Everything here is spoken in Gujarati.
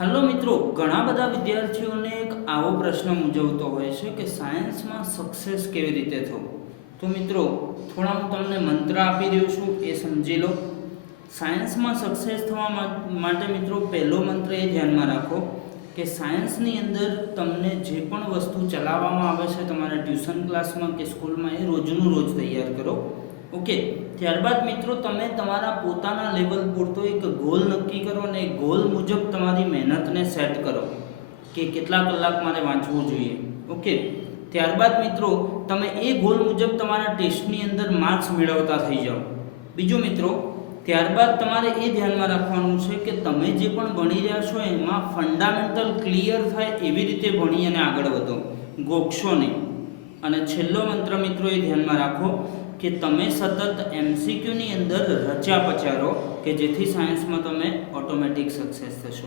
हेलो मित्रों, घણા બધા વિદ્યાર્થીઓને એક આવો પ્રશ્ન મૂંઝવતો હોય છે કે સાયન્સમાં સક્સેસ કેવી રીતે થવું. તો મિત્રો, થોડા હું તમને મંત્ર આપી રહ્યો છું, એ સમજી લો. સાયન્સમાં સક્સેસ થવા માટે મિત્રો પહેલો મંત્ર એ ધ્યાનમાં રાખો કે સાયન્સની અંદર તમને જે પણ વસ્તુ ચલાવવામાં આવે છે તમારા ટ્યુશન ક્લાસમાં કે સ્કૂલમાં, એ રોજનું રોજ તૈયાર કરો. ઓકે. ત્યારબાદ મિત્રો તમે તમારા પોતાના લેવલ પૂરતો એક ગોલ નક્કી કરો અને એ ગોલ મુજબ તમારી મહેનતને સેટ કરો કે કેટલા કલાક મારે વાંચવું જોઈએ. ઓકે. ત્યારબાદ મિત્રો તમે એ ગોલ મુજબ તમારા ટેસ્ટની અંદર માર્ક્સ મેળવતા થઈ જાઓ. બીજું મિત્રો, ત્યારબાદ તમારે એ ધ્યાનમાં રાખવાનું છે કે તમે જે પણ ભણી રહ્યા છો એમાં ફંડામેન્ટલ ક્લિયર થાય એવી રીતે ભણી અને આગળ વધો, ગોખશો નહીં. અને છેલ્લો મંત્ર મિત્રો એ ધ્યાનમાં રાખો કે તમે સતત MCQની અંદર રચ્યા પચ્યા રહો કે જેથી સાયન્સમાં તમે ઓટોમેટિક સક્સેસ થશો.